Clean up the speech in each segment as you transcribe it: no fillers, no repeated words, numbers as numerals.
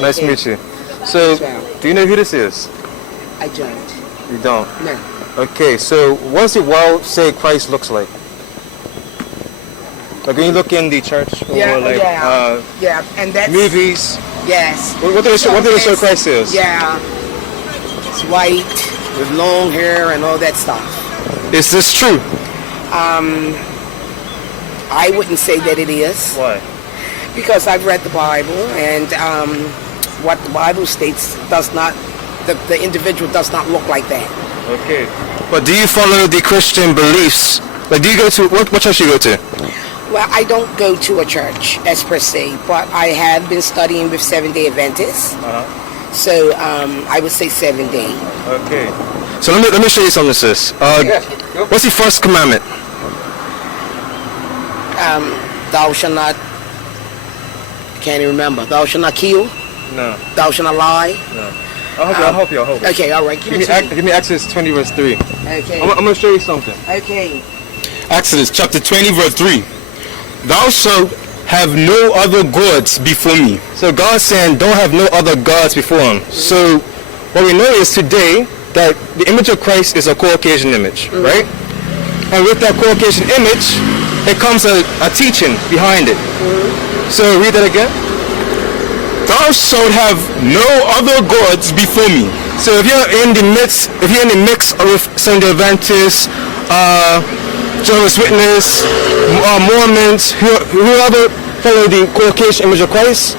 Nice to meet you. So, do you know who this is? I don't. You don't? No. Okay, so what does the world say Christ looks like? Like when you look in the church or and that's movies. Yes. What do they show Christ is? Yeah. It's white with long hair and all that stuff. Is this true? I wouldn't say that it is. Why? Because I've read the Bible, and what the Bible states does not, the individual does not look like that. Okay. But do you follow the Christian beliefs? Like, do you go to, what church do you go to? Well, I don't go to a church as per se, but I have been studying with Seventh-day Adventists. So I would say 7 day. Okay. So let me show you something, sis. What's the first commandment? Thou shalt not. Can't even remember. Thou shalt not kill. No. Thou shalt not lie. No. I'll help you. Okay, all right. Give me Exodus 20 verse 3. Okay. I'm going to show you something. Okay. Exodus chapter 20 verse 3. Thou shalt have no other gods before me. So God's saying don't have no other gods before him. So what we know is today that the image of Christ is a Caucasian image, right? And with that Caucasian image, it comes a teaching behind it. So read that again. Thou shalt have no other gods before me. So if you're in the mix of Sunday Adventists, Jehovah's Witness, Mormons, whoever follow the Caucasian image of Christ,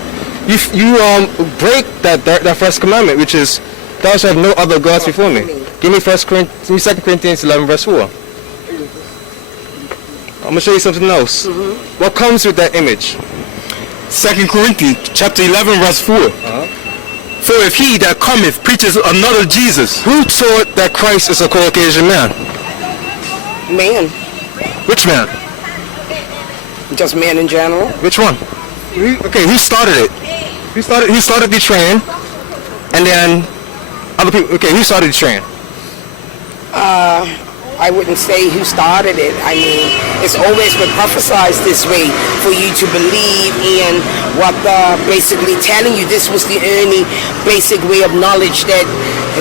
you break that first commandment, which is thou shalt have no other gods before me. Give me 2 Corinthians 11 verse 4. I'm gonna show you something else. What comes with that image? 2 Corinthians chapter 11 verse 4. For if he that cometh preaches another Jesus. Who taught that Christ is a Caucasian man? Man. Which man? Just man in general. Which one? Okay, who started it? Who started the train? And then other people. Okay, who started the train? I wouldn't say who started it. I mean, it's always been prophesized this way for you to believe in what basically telling you this was the only basic way of knowledge that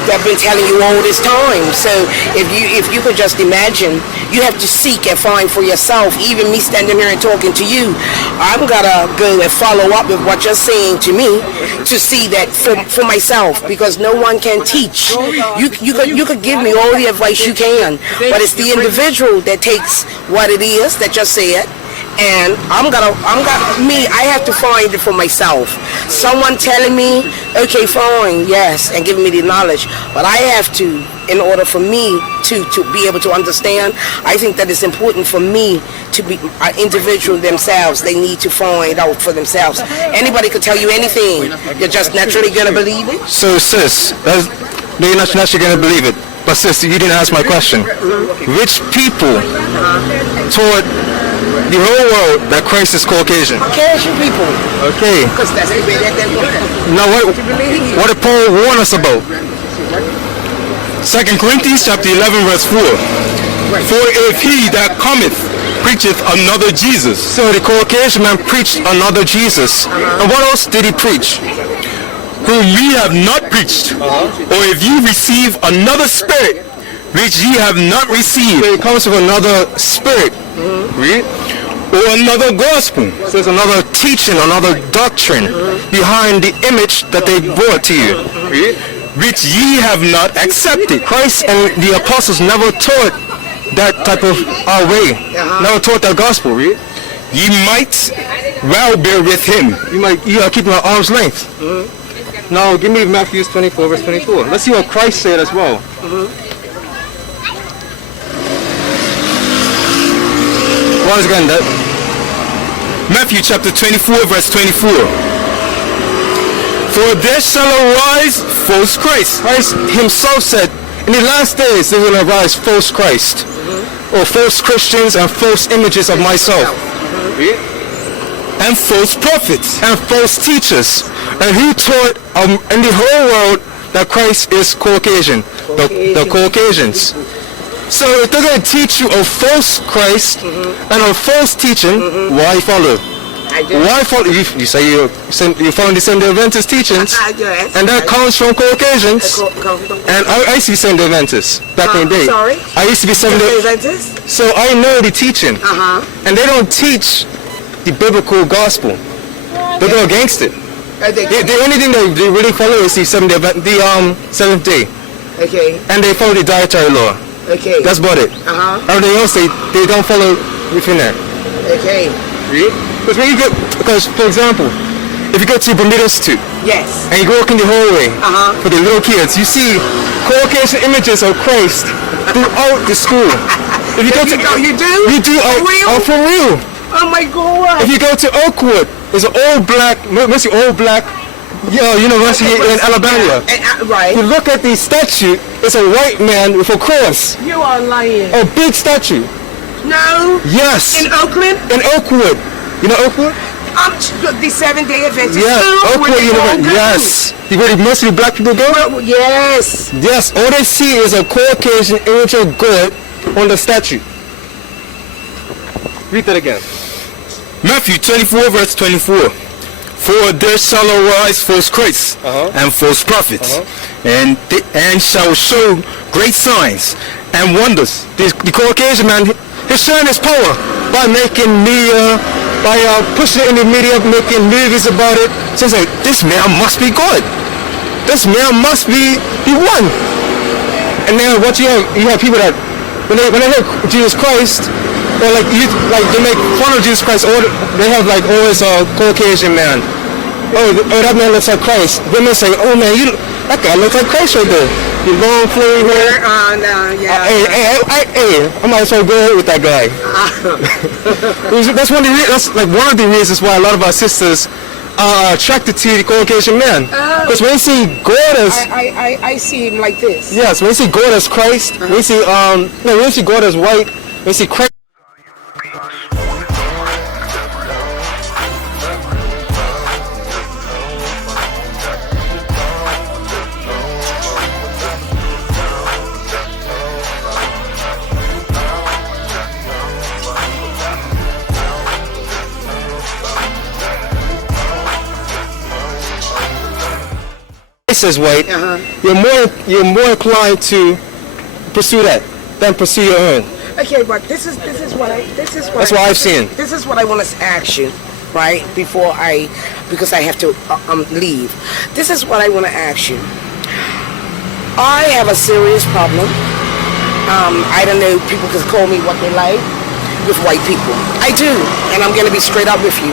they've been telling you all this time. So if you could just imagine, you have to seek and find for yourself. Even me standing here and talking to you, I'm gonna go and follow up with what you're saying to me to see that for myself, because no one can teach. You could give me all the advice you can, but it's the individual that takes what it is that you said. And I have to find it for myself. Someone telling me, okay, fine, yes, and giving me the knowledge. But I have to, in order for me to be able to understand, I think that it's important for me to be an individual themselves. They need to find out for themselves. Anybody could tell you anything. You're just naturally going to believe it. So, sis, you're not naturally going to believe it. But sis, you didn't ask my question. Which people taught the whole world that Christ is Caucasian? Caucasian people. Okay. Because that's the way that they look at it. Now what did Paul warn us about? 2 Corinthians chapter 11 verse 4. For if he that cometh preacheth another Jesus. So the Caucasian man preached another Jesus. And what else did he preach? Whom we have not preached. Or if ye receive another spirit which ye have not received. So it comes with another spirit. Read. Or another gospel. So there's another teaching, another doctrine behind the image that they brought to you. Read. Which ye have not accepted. Christ and the apostles never taught that type of way. Never taught that gospel. Read. Ye might well bear with him. You are keeping at arm's length. Now give me Matthew 24 verse 24. Let's see what Christ said as well. Once again, that Matthew chapter 24 verse 24. For there shall arise false Christ. Christ himself said, in the last days there will arise false Christ, or false Christians and false images of myself, and false prophets, and false teachers. And who taught in the whole world that Christ is Caucasian? The Caucasians. So if they're going to teach you a false Christ and a false teaching, why follow? I do. Why follow? You say you're following the Seventh-day Adventist teachings, Yes. and that comes from Caucasians. And I used to be Seventh-day Adventist back in the day. Sorry? I used to be Seventh-day Adventist? So I know the teaching. And they don't teach the biblical gospel. They go against it. The only thing that they really follow is the seventh day. Okay. And they follow the dietary law. Okay. That's about it. Everything else they don't follow within there. Okay. Because when you go, for example, if you go to Bermuda Institute, yes, and you walk in the hallway for the little kids, you see Caucasian images of Christ throughout the school. If you go to, you do for real. Oh my God! If you go to Oakwood, there's an mostly all black, university in Alabama. Right. You look at the statue, it's a white man with a cross. You are lying. A big statue. No. Yes. In Oakland? In Oakwood. You know Oakwood? The Seventh-day Adventist. Yeah, Oakwood University. Yes. Where mostly black people go? Well, yes. Yes. All they see is a Caucasian image of God on the statue. Read that again. Matthew 24 verse 24. For there shall arise false Christs and false prophets, and shall show great signs and wonders. The Caucasian man, he's showing his power by making media, by pushing it in the media, making movies about it. So it's like, this man must be God. This man must be the one. And then what you have people that when they hear Jesus Christ, or like they make fun of Jesus Christ, or they have like always a Caucasian man. Oh, that man looks like Christ. Women say, oh man, that guy looks like Christ right there. You long flowing hair. I might as well go with that guy. That's one of the reasons why a lot of our sisters are attracted to the Caucasian man. Because when you see God as I see him like this. Yes, when you see God as Christ, when you see when you see God as white, when you see Christ. As white, you're more inclined to pursue that than pursue your own. Okay, but this is what I've seen. This is what I want to ask you, right? Because I have to leave. This is what I want to ask you. I have a serious problem. I don't know. People can call me what they like with white people. I do, and I'm going to be straight up with you.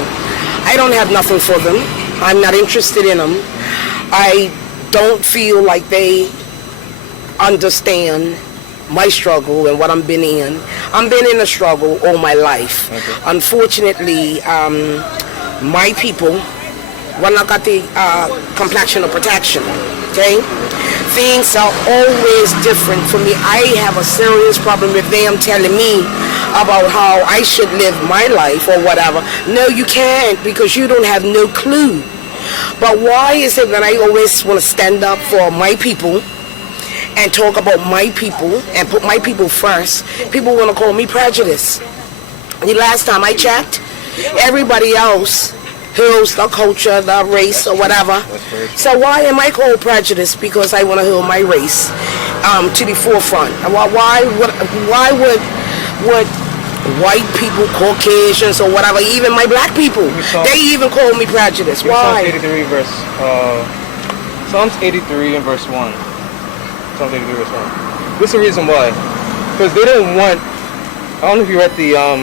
I don't have nothing for them. I'm not interested in them. I don't feel like they understand my struggle and what I've been in. I've been in a struggle all my life. Okay. Unfortunately, my people, when I got the complexion of protection, okay? Things are always different for me. I have a serious problem with them telling me about how I should live my life or whatever. No, you can't, because you don't have no clue. But why is it that I always want to stand up for my people and talk about my people and put my people first? People want to call me prejudiced. The last time I checked, everybody else hurls the culture, the race, or whatever. So why am I called prejudiced? Because I want to hurl my race to the forefront. Why would white people, Caucasians, or whatever, even my black people, they even call me prejudiced? Why? Psalms 83 and verse 1. Psalms 83 verse 1. What's the reason why? Because they don't want, I don't know if you read the, I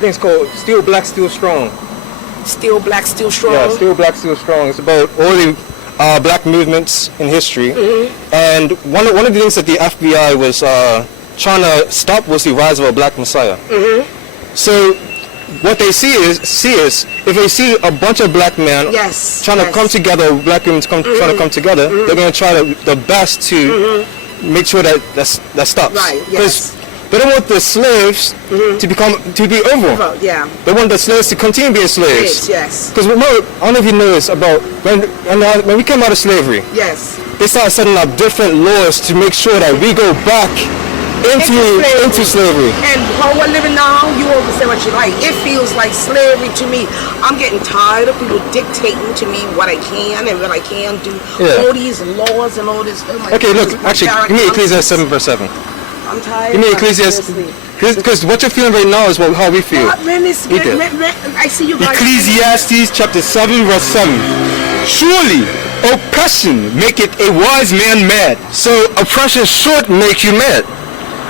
think it's called Still Black, Still Strong. Still Black, Still Strong? Yeah, Still Black, Still Strong. It's about all the black movements in history. And one of the things that the FBI was trying to stop was the rise of a black messiah. So what they see is if they see a bunch of black men trying to come together, black women trying to come together, they're going to try the best to make sure that stops. Right. Yes. They don't want the slaves to be over. Yeah. They want the slaves to continue being slaves. Yes. Because I don't know if you know this about when we came out of slavery. Yes. They started setting up different laws to make sure that we go back into slavery. And how we're living now, you always say what you like. It feels like slavery to me. I'm getting tired of people dictating to me what I can and what I can't do. Yeah. All these laws and all this. Okay, look, actually, give me Ecclesiastes 7 verse 7. I'm tired. Give me Ecclesiastes. Because what you're feeling right now is how we feel. I see you guys. Ecclesiastes chapter 7 verse 7. Surely oppression maketh a wise man mad. So oppression should make you mad.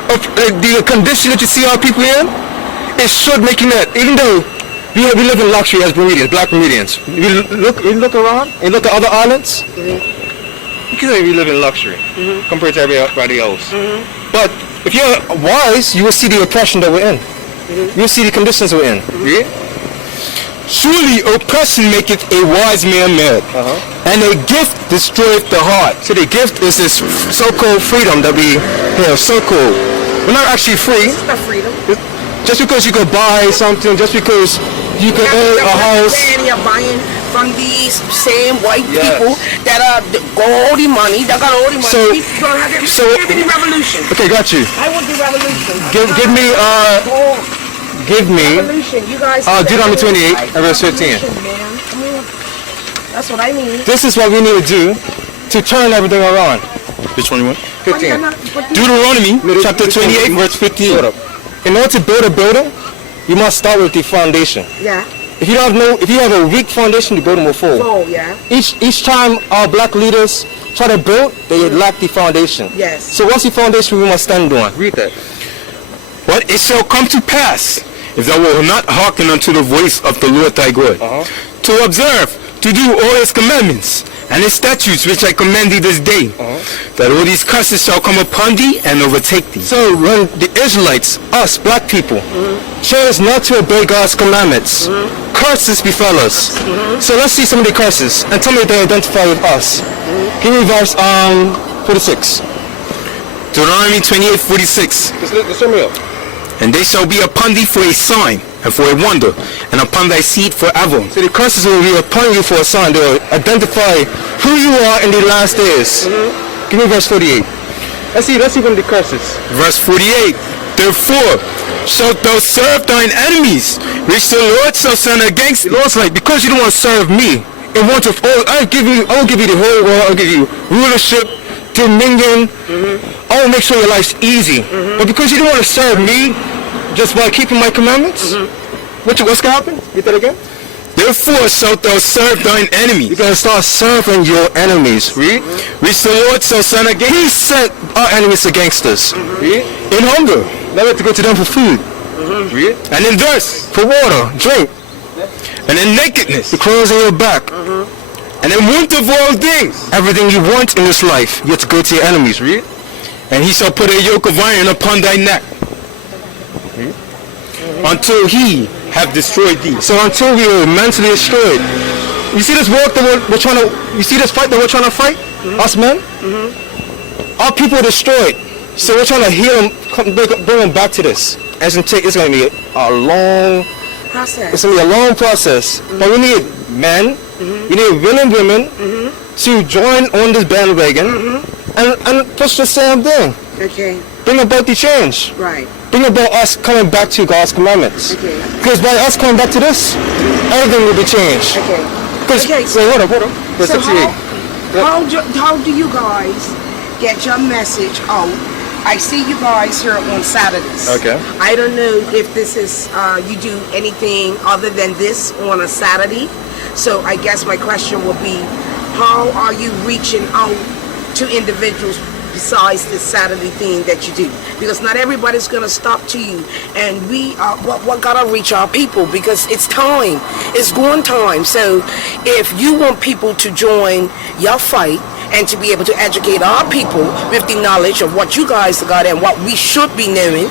The condition that you see our people in, it should make you mad. Even though we live in luxury as Bermudians, black Bermudians. You look around and look at other islands. You can say we live in luxury compared to everybody else. But if you're wise, you will see the oppression that we're in. You will see the conditions we're in. Surely oppression maketh a wise man mad, and a gift destroyeth the heart. So the gift is this so-called freedom that we have. So-called. We're not actually free. It's not freedom. Just because you could buy something, just because you can own a house. And you're buying from these same white people that got all the money. That got all the money. So, we don't have the revolution. Okay, got you. I want the revolution. Give me revolution. You guys. Deuteronomy 28 and verse 15. That's what I mean. This is what we need to do to turn everything around. Which one you want? 15. Deuteronomy chapter 28 verse 15. In order to build a building, you must start with the foundation. Yeah. If you have a weak foundation, the building will fall. Oh, yeah. Each time our black leaders try to build, they lack the foundation. Yes. So what's the foundation we must stand on? Read that. But it shall come to pass, if thou wilt not hearken unto the voice of the Lord thy God, to observe, to do all his commandments, and his statutes which I command thee this day, that all these curses shall come upon thee and overtake thee. So when the Israelites, us black people, chose not to obey God's commandments, curses befell us. So let's see some of the curses and tell me if they identify with us. Give me verse 46. Deuteronomy 28:46. Let's sum it up. And they shall be upon thee for a sign and for a wonder, and upon thy seed forever. So the curses will be upon you for a sign. They will identify who you are in the last days. Give me verse 48. Let's see one of the curses. Verse 48. Therefore shalt thou serve thine enemies, which the Lord shall send against thee. The Lord's like, because you don't want to serve me, in want of all, I will give you the whole world. I'll give you rulership, dominion. I will make sure your life's easy. But because you don't want to serve me, just by keeping my commandments, what's going to happen? Read that again. Therefore shalt thou serve thine enemies. You're going to start serving your enemies. Read. Which the Lord shall send against. He sent our enemies against us. Read. In hunger. Now we have to go to them for food. Read. And in thirst. For water, drink. And in nakedness. The clothes on your back. And in want of all things. Everything you want in this life, you have to go to your enemies. Read. And he shall put a yoke of iron upon thy neck. Until he have destroyed thee. So until we are mentally destroyed. You see this work that we're trying to, you see this fight that we're trying to fight? Us men? Our people are destroyed. So we're trying to heal them, bring them back to this. It's going to be a long process. It's going to be a long process. But we need men, we need men and women to join on this bandwagon and push the same thing. Okay. Bring about the change. Right. Bring about us coming back to God's commandments. Okay. Because by us coming back to this, everything will be changed. Okay. Because, so hold on. Verse So 68. how do you guys get your message out? I see you guys here on Saturdays. Okay. I don't know if this is, you do anything other than this on a Saturday. So I guess my question would be, how are you reaching out to individuals besides this Saturday thing that you do? Because not everybody's gonna stop to you, and we what gotta reach our people, because it's time, it's going time. So if you want people to join your fight and to be able to educate our people with the knowledge of what you guys got and what we should be knowing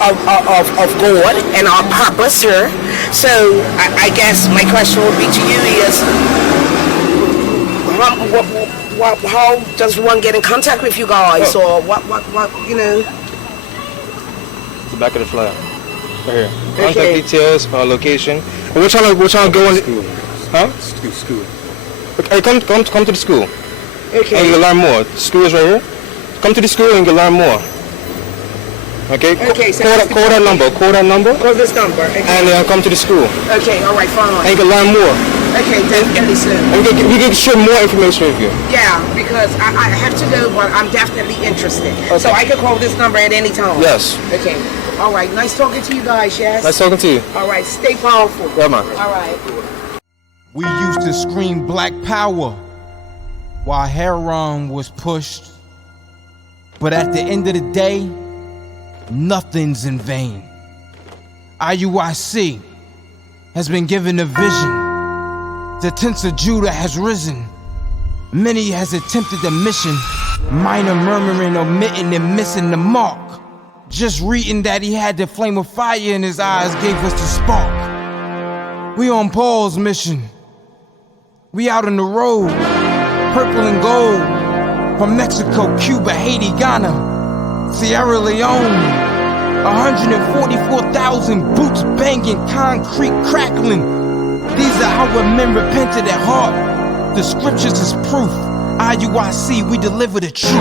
of God and our purpose here. So I guess my question would be to you is, how does one get in contact with you guys, or what, you know? The back of the flyer. Right here. Okay. Contact details, location. And we're trying to go on. School. Huh? School. Okay, come to the school. And you Okay. can learn more. The school is right here. Come to the school and you can learn more. Okay? Okay, so Call that number. Call that number. Call this number. Okay. And come to the school. Okay, all right, fine. And you can learn more. Okay, definitely, sir. And we can share more information with you. Yeah, because I have to go, but I'm definitely interested. Okay. So I can call this number at any time? Yes. Okay. All right, nice talking to you guys, yes? Nice talking to you. All right, stay powerful. Yeah, man. All right. We used to scream black power while heroin was pushed. But at the end of the day, nothing's in vain. IUIC has been given a vision. The tents of Judah has risen. Many has attempted the mission. Minor murmuring, omitting, and missing the mark. Just reading that he had the flame of fire in his eyes gave us the spark. We on Paul's mission. We out on the road, purple and gold, from Mexico, Cuba, Haiti, Ghana, Sierra Leone. 144,000 boots banging, concrete crackling. These are our men repented at heart. The scriptures is proof. IUIC, we deliver the truth.